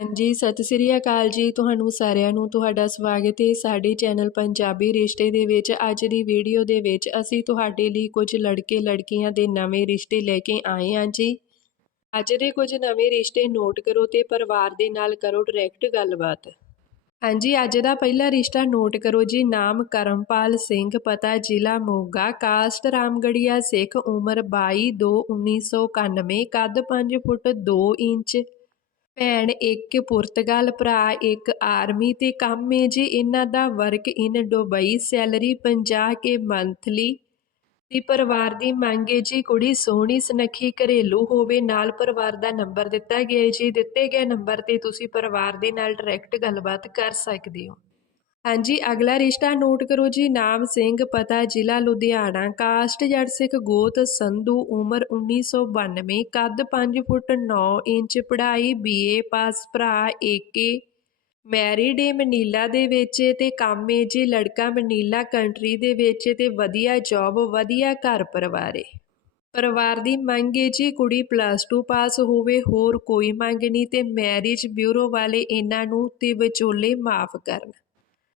ਹਾਂਜੀ, ਸਤਿ ਸ੍ਰੀ ਅਕਾਲ ਜੀ ਤੁਹਾਨੂੰ ਸਾਰਿਆਂ ਨੂੰ, ਤੁਹਾਡਾ ਸਵਾਗਤ ਹੈ ਸਾਡੇ ਚੈਨਲ ਪੰਜਾਬੀ ਰਿਸ਼ਤੇ ਦੇ ਵਿੱਚ। ਅੱਜ ਦੀ ਵੀਡੀਓ ਦੇ ਵਿੱਚ ਅਸੀਂ ਤੁਹਾਡੇ ਲਈ ਕੁਝ ਲੜਕੇ ਲੜਕੀਆਂ ਦੇ ਨਵੇਂ ਰਿਸ਼ਤੇ ਲੈ ਕੇ ਆਏ ਹਾਂ ਜੀ। ਅੱਜ ਦੇ ਕੁਝ ਨਵੇਂ ਰਿਸ਼ਤੇ ਨੋਟ ਕਰੋ ਤੇ ਪਰਿਵਾਰ ਦੇ ਨਾਲ ਕਰੋ ਡਾਇਰੈਕਟ ਗੱਲਬਾਤ। ਹਾਂਜੀ, ਅੱਜ ਦਾ ਪਹਿਲਾ ਰਿਸ਼ਤਾ ਨੋਟ ਕਰੋ ਜੀ, ਨਾਮ ਕਰਮਪਾਲ ਸਿੰਘ, ਪਤਾ ਜ਼ਿਲ੍ਹਾ ਮੋਗਾ, ਕਾਸਟ ਰਾਮਗੜੀਆ, ਸਿੱਖ ਉਮਰ 22 2 1991 ਕੱਦ 5 ਫੁੱਟ 2 ਇੰਚ ਭੈਣ ਇੱਕ ਪੁਰਤਗਾਲ ਭਰਾ, ਇੱਕ ਆਰਮੀ ਤੇ ਕੰਮ ਹੈ ਜੀ। ਇਹਨਾਂ ਦਾ work in Dubai salary 50 K monthly. ਤੇ ਪਰਿਵਾਰ ਦੀ ਮੰਗ ਹੈ ਜੀ, ਕੁੜੀ ਸੋਹਣੀ, ਸੁਨੱਖੀ, ਘਰੇਲੂ ਹੋਵੇ। ਨਾਲ ਪਰਿਵਾਰ ਦਾ ਨੰਬਰ ਦਿੱਤਾ ਗਿਆ ਹੈ ਜੀ। ਦਿੱਤੇ ਗਏ ਨੰਬਰ ਤੇ ਤੁਸੀਂ ਪਰਿਵਾਰ ਦੇ ਨਾਲ ਡਾਇਰੈਕਟ ਗੱਲਬਾਤ ਕਰ ਸਕਦੇ ਹੋ। ਹਾਂਜੀ, ਅਗਲਾ ਰਿਸ਼ਤਾ ਨੋਟ ਕਰੋ ਜੀ, ਨਾਮ ਸਿੰਘ, ਪਤਾ ਜ਼ਿਲ੍ਹਾ ਲੁਧਿਆਣਾ, ਕਾਸਟ ਜੜ ਸਿੱਖ ਗੋਤ, ਸੰਧੂ, ਉਮਰ 1992 ਕੱਦ 5 ਫੁੱਟ 9 ਇੰਚ, ਪੜ੍ਹਾਈ ਬੀਏ ਪਾਸ ਭਰਾ ਏਕੇ ਮੈਰਿਡ ਏ ਮਨੀਲਾ ਦੇ ਵਿੱਚ ਤੇ ਕੰਮ ਏ ਜੀ ਲੜਕਾ ਮਨੀਲਾ ਕੰਟਰੀ ਦੇ ਵਿੱਚ ਤੇ ਵਧੀਆ ਜੌਬ ਵਧੀਆ ਘਰ ਪਰਿਵਾਰ ਏ। ਪਰਿਵਾਰ ਦੀ ਮੰਗ ਏ ਜੀ, ਕੁੜੀ ਪਲੱਸ 2 ਪਾਸ ਹੋਵੇ, ਹੋਰ ਕੋਈ ਮੰਗ ਨਹੀਂ ਤੇ ਮੈਰਿਜ ਬਿਊਰੋ ਵਾਲੇ ਇਹਨਾਂ ਨੂੰ ਤੇ ਵਿਚੋਲੇ ਮਾਫ ਕਰਨ।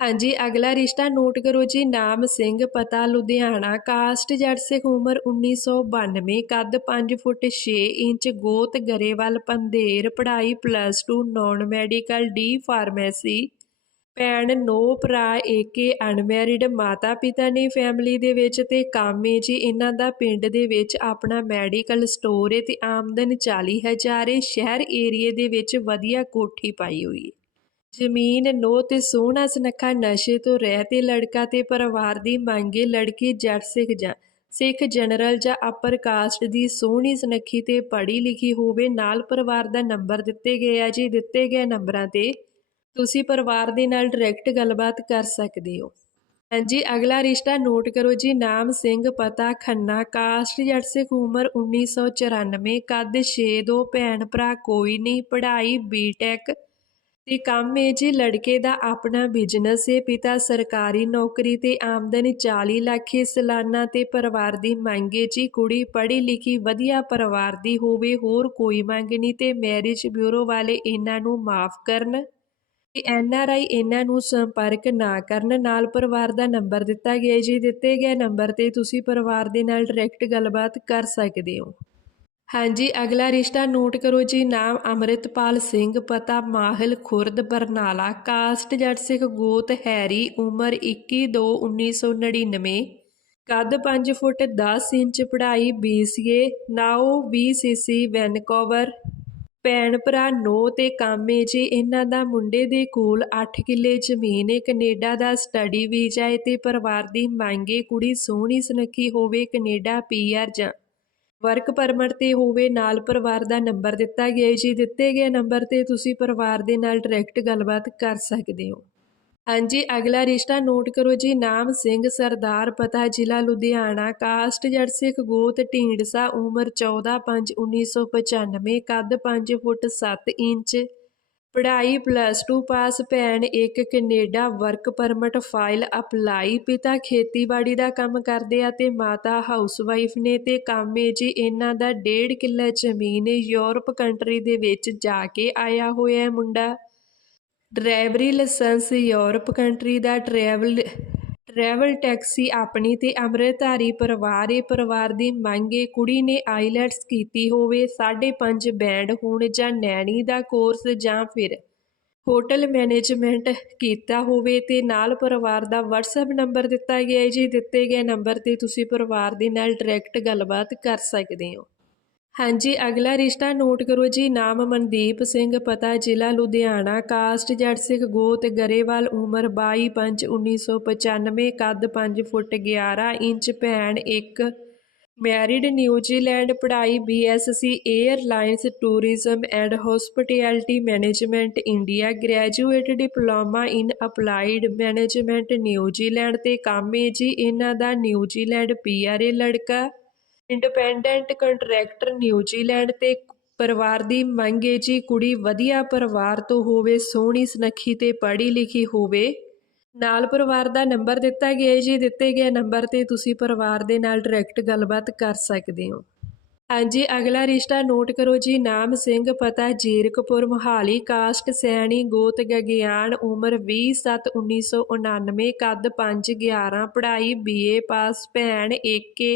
ਹਾਂਜੀ, ਅਗਲਾ ਰਿਸ਼ਤਾ ਨੋਟ ਕਰੋ ਜੀ, ਨਾਮ ਸਿੰਘ, ਪਤਾ ਲੁਧਿਆਣਾ, ਕਾਸਟ ਜੱਟ ਸਿੱਖ ਉਮਰ 1992 ਕੱਦ 5 ਫੁੱਟ 6 ਇੰਚ, ਗੋਤ ਗਰੇਵਾਲ, ਪੰਧੇਰ, ਪੜ੍ਹਾਈ plus 2 non medical D pharmacy ਭੈਣ ਨੋ, ਭਰਾ ਏਕੇ ਅਨਮੈਰਿਡ ਮਾਤਾ ਪਿਤਾ ਨੇ ਫੈਮਿਲੀ ਦੇ ਵਿੱਚ ਤੇ ਕਾਮੇ ਜੀ, ਇਹਨਾਂ ਦਾ ਪਿੰਡ ਦੇ ਵਿੱਚ ਆਪਣਾ ਮੈਡੀਕਲ ਸਟੋਰ ਹੈ ਤੇ ਆਮਦਨ 40000 ਹੈ ਸ਼ਹਿਰ ਏਰੀਏ ਦੇ ਵਿੱਚ ਵਧੀਆ ਕੋਠੀ ਪਾਈ ਹੋਈ ਹੈ ਜ਼ਮੀਨ ਨੋ ਤੇ ਸੋਹਣਾ ਸੁਨੱਖਾ ਨਸ਼ੇ ਤੋਂ ਰਹਿ ਤੇ ਲੜਕਾ ਤੇ ਪਰਿਵਾਰ ਦੀ ਮੰਗੇ ਲੜਕੀ ਜੱਟ ਸਿੱਖ ਜਾਂ ਸਿੱਖ ਜਨਰਲ ਜਾਂ ਅਪਰ ਕਾਸਟ ਦੀ ਸੋਹਣੀ ਸੁਨੱਖੀ ਤੇ ਪੜ੍ਹੀ ਲਿਖੀ ਹੋਵੇ, ਨਾਲ ਪਰਿਵਾਰ ਦਾ ਨੰਬਰ ਦਿੱਤੇ ਗਏ ਆ ਜੀ, ਦਿੱਤੇ ਗਏ ਨੰਬਰਾਂ ਤੇ ਤੁਸੀਂ ਪਰਿਵਾਰ ਦੇ ਨਾਲ ਡਾਇਰੈਕਟ ਗੱਲਬਾਤ ਕਰ ਸਕਦੇ ਹੋ। ਹਾਂਜੀ, ਅਗਲਾ ਰਿਸ਼ਤਾ ਨੋਟ ਕਰੋ ਜੀ, ਨਾਮ ਸਿੰਘ, ਪਤਾ, ਖੰਨਾ, ਕਾਸਟ ਜੱਟ ਸਿੱਖ ਉਮਰ 1994 ਕੱਦ 6 ਭੈਣ ਭਰਾ, ਕੋਈ ਨਹੀਂ ਪੜ੍ਹਾਈ ਬੀਟੈਕ ਤੇ ਕੰਮ ਹੈ ਜੀ ਲੜਕੇ ਦਾ ਆਪਣਾ ਬਿਜ਼ਨਸ ਹੈ ਪਿਤਾ ਸਰਕਾਰੀ ਨੌਕਰੀ ਤੇ ਆਮਦਨ 40 ਲੱਖ ਹੈ ਸਾਲਾਨਾ ਤੇ ਪਰਿਵਾਰ ਦੀ ਮੰਗ ਹੈ ਜੀ। ਕੁੜੀ ਪੜ੍ਹੀ ਲਿਖੀ ਵਧੀਆ ਪਰਿਵਾਰ ਦੀ ਹੋਵੇ, ਹੋਰ ਕੋਈ ਮੰਗ ਨਹੀਂ ਤੇ ਮੈਰਿਜ ਬਿਊਰੋ ਵਾਲੇ ਇਹਨਾਂ ਨੂੰ ਮਾਫ ਕਰਨ। ਤੇ ਐਨ ਆਰ ਆਈ ਇਹਨਾਂ ਨੂੰ ਸੰਪਰਕ ਨਾ ਕਰਨ। ਨਾਲ ਪਰਿਵਾਰ ਦਾ ਨੰਬਰ ਦਿੱਤਾ ਗਿਆ ਜੀ। ਦਿੱਤੇ ਗਏ ਨੰਬਰ ਤੇ ਤੁਸੀਂ ਪਰਿਵਾਰ ਦੇ ਨਾਲ ਡਾਇਰੈਕਟ ਗੱਲਬਾਤ ਕਰ ਸਕਦੇ ਹੋ। ਹਾਂਜੀ, ਅਗਲਾ ਰਿਸ਼ਤਾ ਨੋਟ ਕਰੋ ਜੀ, ਨਾਮ ਅਮਰਿਤਪਾਲ ਸਿੰਘ, ਪਤਾ ਮਾਹਲ, ਖੁਰਦ, ਬਰਨਾਲਾ, ਕਾਸਟ ਜੱਟ ਸਿੱਖ ਗੋਤ, ਹੈਰੀ, ਉਮਰ 21 2 1999 ਕੱਦ 5 ਫੁੱਟ 10 ਇੰਚ ਪੜ੍ਹਾਈ BCA ਨਾਓ BCC ਵੈਨਕੂਵਰ। ਭੈਣ ਭਰਾ ਨੋ ਤੇ ਕਾਮੇ ਜੀ, ਇਹਨਾਂ ਦਾ ਮੁੰਡੇ ਦੇ ਕੋਲ 8 ਕਿੱਲੇ ਜ਼ਮੀਨ ਹੈ ਕੈਨੇਡਾ ਦਾ ਸਟੱਡੀ ਵੀਜ਼ਾ ਹੈ ਤੇ ਪਰਿਵਾਰ ਦੀ ਮੰਗੇ ਕੁੜੀ ਸੋਹਣੀ ਸੁਨੱਖੀ ਹੋਵੇ, ਕੈਨੇਡਾ ਪੀਆਰ ਜਾਂ ਵਰਕ ਪਰਮਿਟ ਤੇ ਹੋਵੇ, ਨਾਲ ਪਰਿਵਾਰ ਦਾ ਨੰਬਰ ਦਿੱਤਾ ਗਿਆ ਜੀ। ਦਿੱਤੇ ਗਏ ਨੰਬਰ ਤੇ ਤੁਸੀਂ ਪਰਿਵਾਰ ਦੇ ਨਾਲ ਡਾਇਰੈਕਟ ਗੱਲਬਾਤ ਕਰ ਸਕਦੇ ਹੋ। ਹਾਂਜੀ, ਅਗਲਾ ਰਿਸ਼ਤਾ ਨੋਟ ਕਰੋ ਜੀ। ਨਾਮ ਸਿੰਘ, ਸਰਦਾਰ, ਪਤਾ, ਜ਼ਿਲ੍ਹਾ ਲੁਧਿਆਣਾ। ਕਾਸਟ ਜੱਟ ਸਿੱਖ, ਗੋਤ, ਢੀਂਡਸਾ, ਉਮਰ 14 5 1995 ਕੱਦ 5 ਫੁੱਟ 7 ਇੰਚ। ਪੜ੍ਹਾਈ ਪਲੱਸ 2 ਪਾਸ ਭੈਣ ਇੱਕ Canada work permit file apply ਪਿਤਾ ਖੇਤੀਬਾੜੀ ਦਾ ਕੰਮ ਕਰਦੇ ਆ ਤੇ ਮਾਤਾ ਹਾਊਸਵਾਈਫ ਨੇ ਤੇ ਕਾਮੇ ਜੀ ਇਹਨਾਂ ਦਾ ਡੇਢ ਕਿੱਲਾ ਜ਼ਮੀਨ ਯੂਰਪ ਕੰਟਰੀ ਦੇ ਵਿੱਚ ਜਾ ਕੇ ਆਇਆ ਹੋਇਆ ਹੈ ਮੁੰਡਾ। ਡਰਾਈਵਰੀ ਲਾਇਸੈਂਸ ਯੂਰਪ ਕੰਟਰੀ ਦਾ ਟਰੈਵਲ ਟਰੈਵਲ ਟੈਕਸੀ ਆਪਣੀ ਤੇ ਅੰਮ੍ਰਿਤਧਾਰੀ ਪਰਿਵਾਰ, ਇਹ ਪਰਿਵਾਰ ਦੀ ਮੰਗ ਏ, ਕੁੜੀ ਨੇ ਆਈਲੈਟਸ ਕੀਤੀ ਹੋਵੇ 5.5 ਬੈਂਡ ਹੋਣ ਜਾਂ ਨੈਣੀ ਦਾ ਕੋਰਸ ਜਾਂ ਫਿਰ ਹੋਟਲ ਮੈਨੇਜਮੈਂਟ ਕੀਤਾ ਹੋਵੇ ਤੇ ਨਾਲ ਪਰਿਵਾਰ ਦਾ WhatsApp ਨੰਬਰ ਦਿੱਤਾ ਗਿਆ ਹੈ ਜੀ, ਦਿੱਤੇ ਗਏ ਨੰਬਰ ਤੇ ਤੁਸੀਂ ਪਰਿਵਾਰ ਦੇ ਨਾਲ ਡਾਇਰੈਕਟ ਗੱਲਬਾਤ ਕਰ ਸਕਦੇ ਹੋ। ਹਾਂਜੀ, ਅਗਲਾ ਰਿਸ਼ਤਾ ਨੋਟ ਕਰੋ ਜੀ। ਨਾਮ ਮਨਦੀਪ ਸਿੰਘ, ਪਤਾ ਜ਼ਿਲ੍ਹਾ ਲੁਧਿਆਣਾ। ਕਾਸਟ ਜੱਟ ਸਿੱਖ ਗੋਤ, ਗਰੇਵਾਲ ਉਮਰ 22 5 1995 ਕੱਦ 5 ਫੁੱਟ 11 ਇੰਚ, ਭੈਣ ਇੱਕ। ਮੈਰਿਡ ਨਿਊਜ਼ੀਲੈਂਡ ਪੜ੍ਹਾਈ BSc airlines tourism and hospitality management India. Graduate diploma in applied management New Zealand ਤੇ ਕੰਮ ਹੈ ਜੀ। ਇਹਨਾਂ ਦਾ ਨਿਊਜ਼ੀਲੈਂਡ ਪੀਆਰਏ ਲੜਕਾ। ਇੰਡੀਪੈਂਡੈਂਟ ਕੰਟਰੈਕਟਰ ਨਿਊਜ਼ੀਲੈਂਡ ਤੇ ਪਰਿਵਾਰ ਦੀ ਮੰਗ ਏ ਜੀ ਕੁੜੀ ਵਧੀਆ ਪਰਿਵਾਰ ਤੋਂ ਹੋਵੇ, ਸੋਹਣੀ ਸੁਨੱਖੀ ਤੇ ਪੜ੍ਹੀ ਲਿਖੀ ਹੋਵੇ। ਨਾਲ ਪਰਿਵਾਰ ਦਾ ਨੰਬਰ ਦਿੱਤਾ ਗਿਆ ਹੈ ਜੀ, ਦਿੱਤੇ ਗਏ ਨੰਬਰ ਤੇ ਤੁਸੀਂ ਪਰਿਵਾਰ ਦੇ ਨਾਲ ਡਾਇਰੈਕਟ ਗੱਲਬਾਤ ਕਰ ਸਕਦੇ ਹੋ। ਹਾਂਜੀ, ਅਗਲਾ ਰਿਸ਼ਤਾ ਨੋਟ ਕਰੋ ਜੀ, ਨਾਮ ਸਿੰਘ, ਪਤਾ ਜੀਰਕਪੁਰ, ਮੋਹਾਲੀ ਕਾਸਟ ਸੈਣੀ, ਗੋਤ, ਗਗਿਆਨ, ਉਮਰ 20/7/1999 ਕੱਦ 5/11 ਪੜ੍ਹਾਈ ਬੀਏ ਪਾਸ ਭੈਣ, ਏਕੇ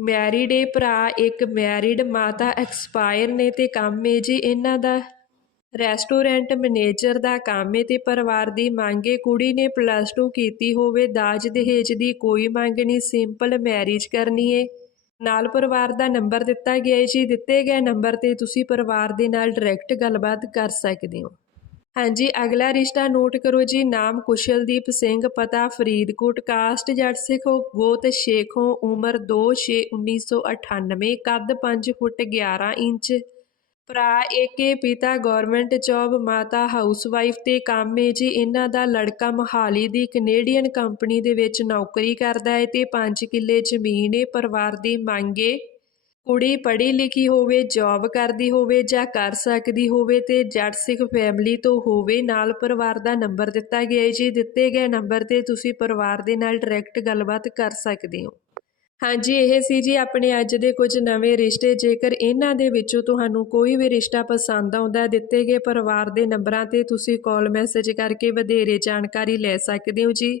ਮੈਰਿਡ ਏ ਭਰਾ, ਇੱਕ ਮੈਰਿਡ ਮਾਤਾ ਐਕਸਪਾਇਰ ਨੇ ਤੇ ਕੰਮ ਏ ਜੀ ਇਹਨਾਂ ਦਾ। ਰੈਸਟੋਰੈਂਟ ਮੈਨੇਜਰ ਦਾ ਕੰਮ ਏ ਤੇ ਪਰਿਵਾਰ ਦੀ ਮੰਗ ਏ। ਕੁੜੀ ਨੇ ਪਲੱਸ 2 ਕੀਤੀ ਹੋਵੇ, ਦਾਜ ਦਹੇਜ ਦੀ ਕੋਈ ਮੰਗ ਨਹੀਂ, ਸਿੰਪਲ ਮੈਰਿਜ ਕਰਨੀ ਏ। ਨਾਲ ਪਰਿਵਾਰ ਦਾ ਨੰਬਰ ਦਿੱਤਾ ਗਿਆ ਏ ਜੀ। ਦਿੱਤੇ ਗਏ ਨੰਬਰ ਤੇ ਤੁਸੀਂ ਪਰਿਵਾਰ ਦੇ ਨਾਲ ਡਾਇਰੈਕਟ ਗੱਲਬਾਤ ਕਰ ਸਕਦੇ ਹੋ। ਹਾਂਜੀ, ਅਗਲਾ ਰਿਸ਼ਤਾ ਨੋਟ ਕਰੋ ਜੀ। ਨਾਮ ਕੁਸ਼ਲਦੀਪ ਸਿੰਘ, ਪਤਾ ਫਰੀਦਕੋਟ, ਕਾਸਟ ਜੱਟ ਸਿੱਖੋ, ਗੋਤ ਸ਼ੇਖੋਂ, ਉਮਰ 2/6/1998 ਕੱਦ 5 ਫੁੱਟ 11 ਇੰਚ। ਭਰਾ ਏਕੇ, ਪਿਤਾ ਗਵਰਨਮੈਂਟ ਜੌਬ, ਮਾਤਾ ਹਾਊਸਵਾਈਫ ਤੇ ਕੰਮ ਏ ਜੀ। ਇਹਨਾਂ ਦਾ ਲੜਕਾ ਮੋਹਾਲੀ ਦੀ ਕੈਨੇਡੀਅਨ ਕੰਪਨੀ ਦੇ ਵਿੱਚ ਨੌਕਰੀ ਕਰਦਾ ਹੈ ਤੇ 5 ਕਿੱਲੇ ਜ਼ਮੀਨ ਏ। ਪਰਿਵਾਰ ਦੀ ਮੰਗ ਏ ਕੁੜੀ ਪੜ੍ਹੀ ਲਿਖੀ ਹੋਵੇ ਜੌਬ ਕਰਦੀ ਹੋਵੇ ਜਾਂ ਕਰ ਸਕਦੀ ਹੋਵੇ ਤੇ ਜੱਟ ਸਿੱਖ ਫੈਮਿਲੀ ਤੋਂ ਹੋਵੇ, ਨਾਲ ਪਰਿਵਾਰ ਦਾ ਨੰਬਰ ਦਿੱਤਾ ਗਿਆ ਹੈ ਜੀ। ਦਿੱਤੇ ਗਏ ਨੰਬਰ ਤੇ ਤੁਸੀਂ ਪਰਿਵਾਰ ਦੇ ਨਾਲ ਡਾਇਰੈਕਟ ਗੱਲਬਾਤ ਕਰ ਸਕਦੇ ਹੋ। ਹਾਂਜੀ, ਇਹ ਸੀ ਜੀ ਆਪਣੇ ਅੱਜ ਦੇ ਕੁਝ ਨਵੇਂ ਰਿਸ਼ਤੇ। ਜੇਕਰ ਇਹਨਾਂ ਦੇ ਵਿੱਚੋਂ ਤੁਹਾਨੂੰ ਕੋਈ ਵੀ ਰਿਸ਼ਤਾ ਪਸੰਦ ਆਉਂਦਾ, ਦਿੱਤੇ ਗਏ ਪਰਿਵਾਰ ਦੇ ਨੰਬਰਾਂ ਤੇ ਤੁਸੀਂ ਕਾਲ ਮੈਸੇਜ ਕਰਕੇ ਵਧੇਰੇ ਜਾਣਕਾਰੀ ਲੈ ਸਕਦੇ ਹੋ ਜੀ।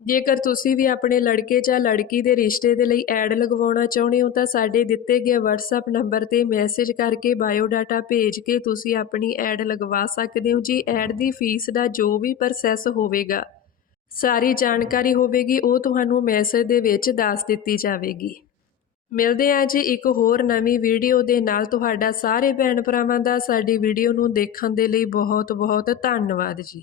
ਜੇਕਰ ਤੁਸੀਂ ਵੀ ਆਪਣੇ ਲੜਕੇ ਜਾਂ ਲੜਕੀ ਦੇ ਰਿਸ਼ਤੇ ਦੇ ਲਈ ਐਡ ਲਗਵਾਉਣਾ ਚਾਹੁੰਦੇ ਹੋ, ਤਾਂ ਸਾਡੇ ਦਿੱਤੇ ਗਏ WhatsApp ਨੰਬਰ ਤੇ ਮੈਸੇਜ ਕਰਕੇ ਬਾਇਓਡਾਟਾ ਭੇਜ ਕੇ ਤੁਸੀਂ ਆਪਣੀ ਐਡ ਲਗਵਾ ਸਕਦੇ ਹੋ। ਜੀ ਐਡ ਦੀ ਫੀਸ ਦਾ ਜੋ ਵੀ ਪ੍ਰੋਸੈਸ ਹੋਵੇਗਾ, ਸਾਰੀ ਜਾਣਕਾਰੀ ਹੋਵੇਗੀ, ਉਹ ਤੁਹਾਨੂੰ ਮੈਸੇਜ ਦੇ ਵਿੱਚ ਦੱਸ ਦਿੱਤੀ ਜਾਵੇਗੀ। ਮਿਲਦੇ ਹਾਂ ਜੀ ਇੱਕ ਹੋਰ ਨਵੀਂ ਵੀਡੀਓ ਦੇ ਨਾਲ। ਤੁਹਾਡਾ ਸਾਰੇ ਭੈਣ ਭਰਾਵਾਂ ਦਾ ਸਾਡੀ ਵੀਡੀਓ ਨੂੰ ਦੇਖਣ ਦੇ ਲਈ ਬਹੁਤ ਬਹੁਤ ਧੰਨਵਾਦ ਜੀ।